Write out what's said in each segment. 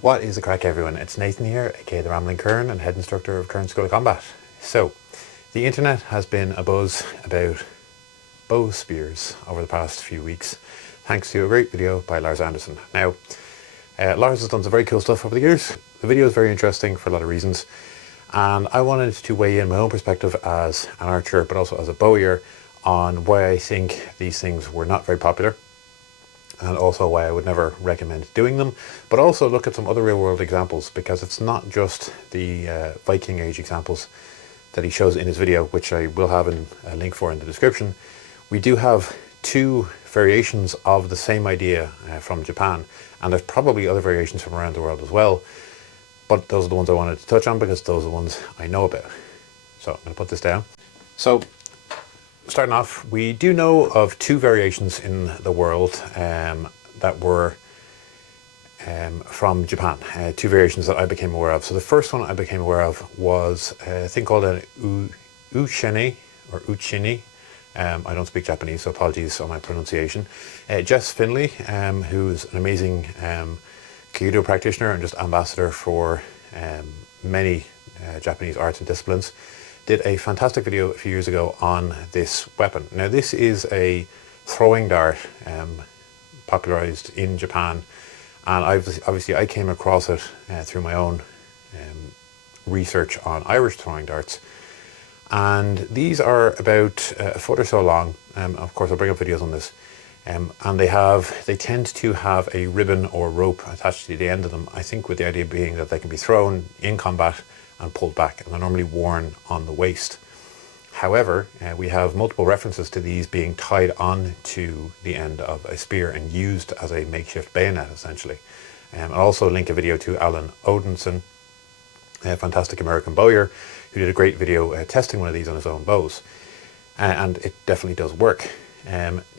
What is the crack, everyone? It's Nathan here, aka the Rambling Kern and head instructor of Kern School of Combat. So, the internet has been abuzz about bow spears over the past few weeks, thanks to a great video by Lars Anderson. Now, Lars has done some very cool stuff over the years. The video is very interesting for a lot of reasons, and I wanted to weigh in my own perspective as an archer, but also as a bowyer, on why I think these things were not very popular, and also why I would never recommend doing them, but also look at some other real world examples, because it's not just the Viking Age examples that he shows in his video, which I will have a link for in the description. We do have two variations of the same idea from Japan, and there's probably other variations from around the world as well, but those are the ones I wanted to touch on because those are the ones I know about. So I'm going to put this down. So starting off, we do know of two variations in the world that were from Japan, two variations that I became aware of. So the first one I became aware of was a thing called an uchene or uchini. I don't speak Japanese, so apologies on my pronunciation. Jess, who's an amazing Kyudo practitioner and just ambassador for many Japanese arts and disciplines, did a fantastic video a few years ago on this weapon. Now, this is a throwing dart popularized in Japan, and obviously I came across it through my own research on Irish throwing darts. And these are about a foot or so long. Of course, I'll bring up videos on this. And they tend to have a ribbon or rope attached to the end of them, I think with the idea being that they can be thrown in combat and pulled back, and they're normally worn on the waist. However, we have multiple references to these being tied on to the end of a spear and used as a makeshift bayonet, essentially. I'll also link a video to Alan Odinson, a fantastic American bowyer, who did a great video testing one of these on his own bows. And it definitely does work.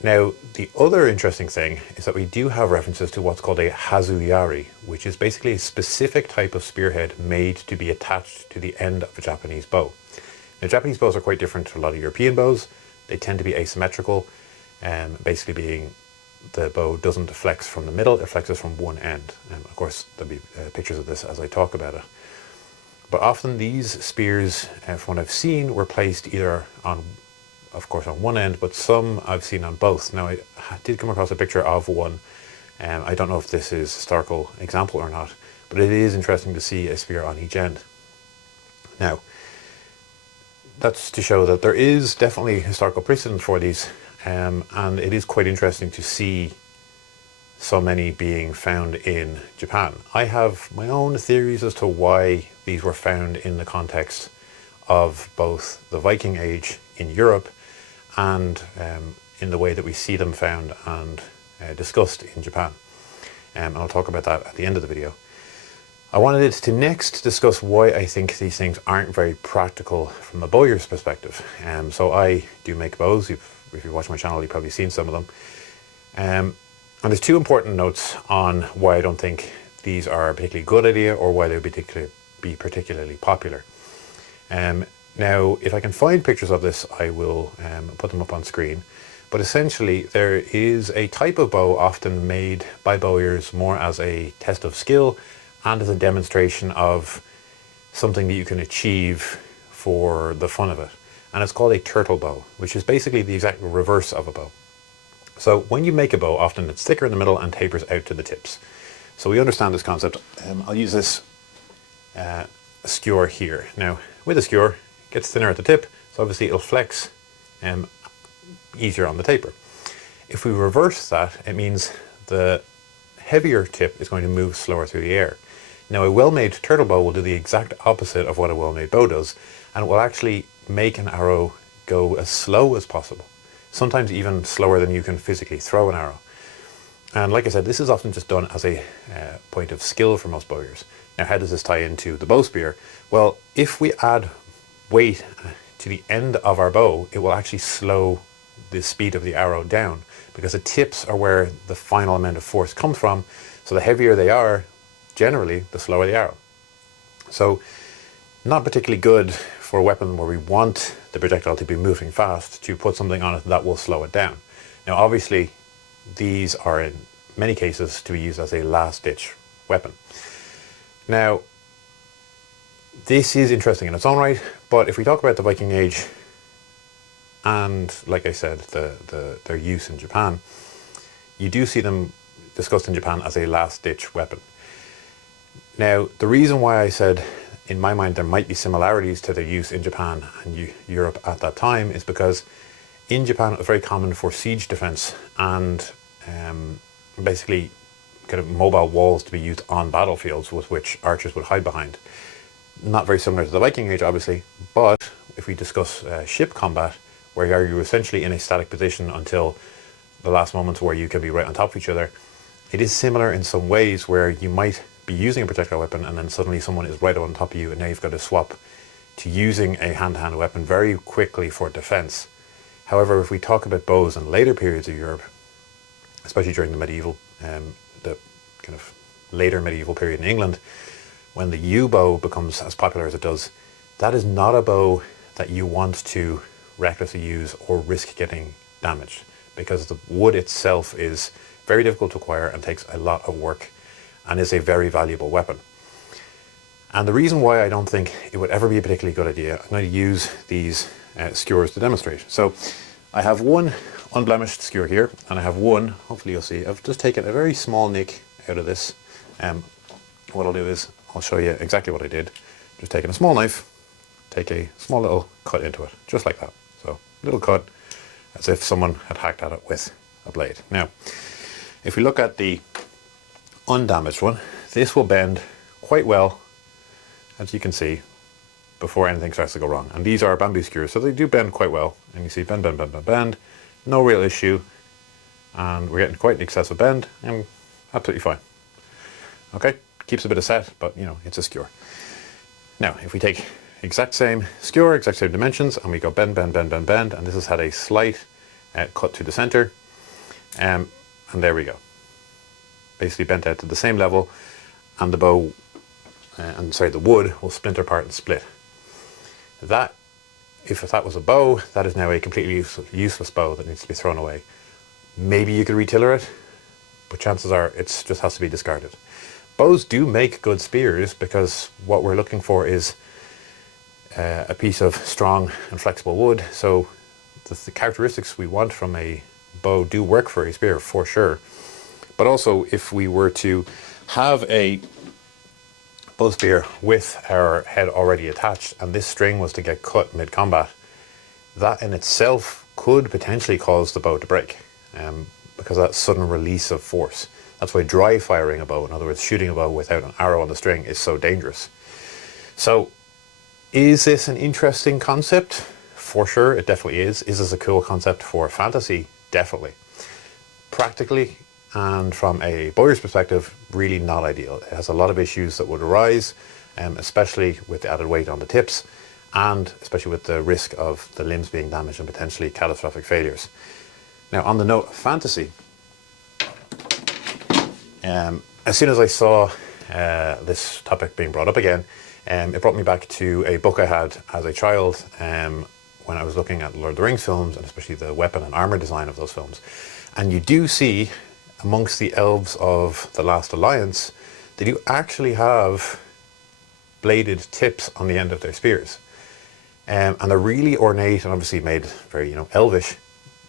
Now, the other interesting thing is that we do have references to what's called a Hazu Yari, which is basically a specific type of spearhead made to be attached to the end of a Japanese bow. Now, Japanese bows are quite different to a lot of European bows. They tend to be asymmetrical, basically being the bow doesn't flex from the middle, it flexes from one end. Of course, there'll be pictures of this as I talk about it. But often these spears, from what I've seen, were placed either on, of course, on one end, but some I've seen on both. Now, I did come across a picture of one. I don't know if this is a historical example or not, but it is interesting to see a spear on each end. Now, that's to show that there is definitely historical precedent for these, and it is quite interesting to see so many being found in Japan. I have my own theories as to why these were found in the context of both the Viking Age in Europe and in the way that we see them found and discussed in Japan. And I'll talk about that at the end of the video. I wanted to next discuss why I think these things aren't very practical from a bowyer's perspective. So I do make bows. If you watch my channel, you've probably seen some of them. And there's two important notes on why I don't think these are a particularly good idea or why they would be particularly popular. Now, if I can find pictures of this, I will put them up on screen. But essentially, there is a type of bow often made by bowyers more as a test of skill and as a demonstration of something that you can achieve for the fun of it. And it's called a turtle bow, which is basically the exact reverse of a bow. So when you make a bow, often it's thicker in the middle and tapers out to the tips. So we understand this concept. I'll use this skewer here. Now, with a skewer, it gets thinner at the tip, so obviously it'll flex easier on the taper. If we reverse that, it means the heavier tip is going to move slower through the air. Now, a well-made turtle bow will do the exact opposite of what a well-made bow does, and it will actually make an arrow go as slow as possible, sometimes even slower than you can physically throw an arrow. And like I said, this is often just done as a point of skill for most bowyers. Now, how does this tie into the bow spear? Well, if we add weight to the end of our bow, it will actually slow the speed of the arrow down, because the tips are where the final amount of force comes from. So the heavier they are, generally, the slower the arrow. So not particularly good for a weapon where we want the projectile to be moving fast, to put something on it that will slow it down. Now, obviously, these are in many cases to be used as a last-ditch weapon. Now, this is interesting in its own right, but if we talk about the Viking Age and, like I said, their use in Japan, you do see them discussed in Japan as a last-ditch weapon. Now, the reason why I said, in my mind, there might be similarities to their use in Japan and Europe at that time is because in Japan it was very common for siege defense and basically kind of mobile walls to be used on battlefields with which archers would hide behind. Not very similar to the Viking Age, obviously, but if we discuss ship combat, where you're essentially in a static position until the last moments where you can be right on top of each other, it is similar in some ways where you might be using a projectile weapon and then suddenly someone is right on top of you and now you've got to swap to using a hand-to-hand weapon very quickly for defense. However, if we talk about bows in later periods of Europe, especially during the medieval, the kind of later medieval period in England, when the yew bow becomes as popular as it does, that is not a bow that you want to recklessly use or risk getting damaged, because the wood itself is very difficult to acquire and takes a lot of work and is a very valuable weapon. And the reason why I don't think it would ever be a particularly good idea, I'm going to use these skewers to demonstrate. So I have one unblemished skewer here, and I have one, hopefully you'll see, I've just taken a very small nick out of this. What I'll do is I'll show you exactly what I did. Just taking a small knife, take a small little cut into it, just like that. So little cut, as if someone had hacked at it with a blade. Now, if we look at the undamaged one, this will bend quite well, as you can see, before anything starts to go wrong. And these are bamboo skewers, so they do bend quite well. And you see bend, bend, bend, bend, bend. No real issue. And we're getting quite an excessive bend, and absolutely fine. Okay, keeps a bit of set, but you know, it's a skewer. Now, if we take exact same skewer, exact same dimensions, and we go bend, bend, bend, bend, bend, and this has had a slight cut to the center, and there we go. Basically bent out to the same level, and the bow, the wood will splinter apart and split. That, if that was a bow, that is now a completely useless bow that needs to be thrown away. Maybe you could retiller it, but chances are it just has to be discarded. Bows do make good spears because what we're looking for is a piece of strong and flexible wood. So the characteristics we want from a bow do work for a spear for sure. But also, if we were to have a bow spear with our head already attached and this string was to get cut mid-combat, that in itself could potentially cause the bow to break because of that sudden release of force. That's why dry firing a bow, in other words shooting a bow without an arrow on the string, is so dangerous. So is this an interesting concept? For sure, it definitely is. Is this a cool concept for fantasy? Definitely. Practically, and from a bowyer's perspective, really not ideal. It has a lot of issues that would arise, especially with the added weight on the tips, and especially with the risk of the limbs being damaged and potentially catastrophic failures. Now, on the note of fantasy, as soon as I saw this topic being brought up again, it brought me back to a book I had as a child when I was looking at Lord of the Rings films, and especially the weapon and armor design of those films. And you do see amongst the elves of the Last Alliance, they do actually have bladed tips on the end of their spears. And they're really ornate and obviously made very, elvish.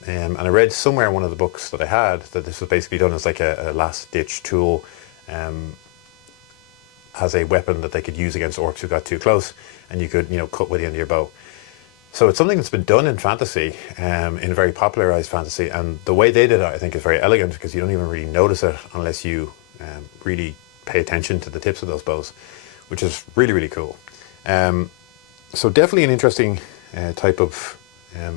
And I read somewhere in one of the books that I had that this was basically done as like a last-ditch tool as a weapon that they could use against orcs who got too close, and you could, cut with the end of your bow. So it's something that's been done in fantasy, in very popularized fantasy, and the way they did it, I think, is very elegant because you don't even really notice it unless you really pay attention to the tips of those bows, which is really, really cool. So definitely an interesting type of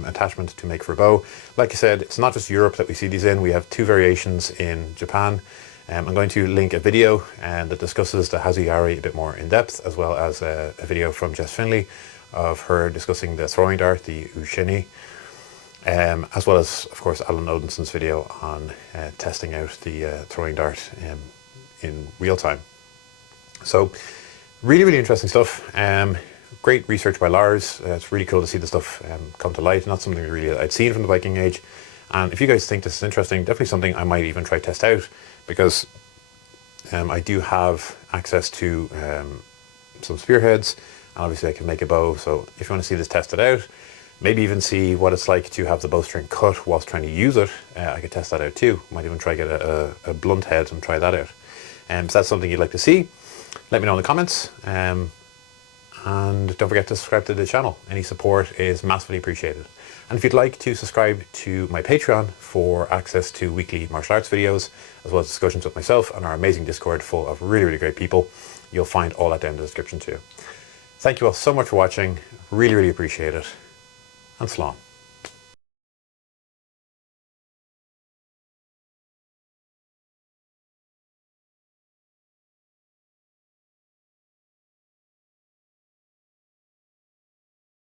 attachment to make for a bow. Like I said, it's not just Europe that we see these in. We have two variations in Japan. I'm going to link a video that discusses the Hazu Yari a bit more in depth, as well as a video from Jess Finley of her discussing the throwing dart, the ushini, as well as, of course, Alan Odenson's video on testing out the throwing dart in real time. So really, really interesting stuff. Great research by Lars. It's really cool to see the stuff come to light. Not something really I'd seen from the Viking Age. And if you guys think this is interesting, definitely something I might even try to test out, because I do have access to some spearheads, and obviously I can make a bow. So if you want to see this tested out, maybe even see what it's like to have the bowstring cut whilst trying to use it, I could test that out too. Might even try get a blunt head and try that out. So that's something you'd like to see, let me know in the comments. And don't forget to subscribe to the channel. Any support is massively appreciated. And if you'd like to subscribe to my Patreon for access to weekly martial arts videos, as well as discussions with myself and our amazing Discord full of really, really great people, you'll find all that down in the description too. Thank you all so much for watching. Really, really appreciate it. And slán.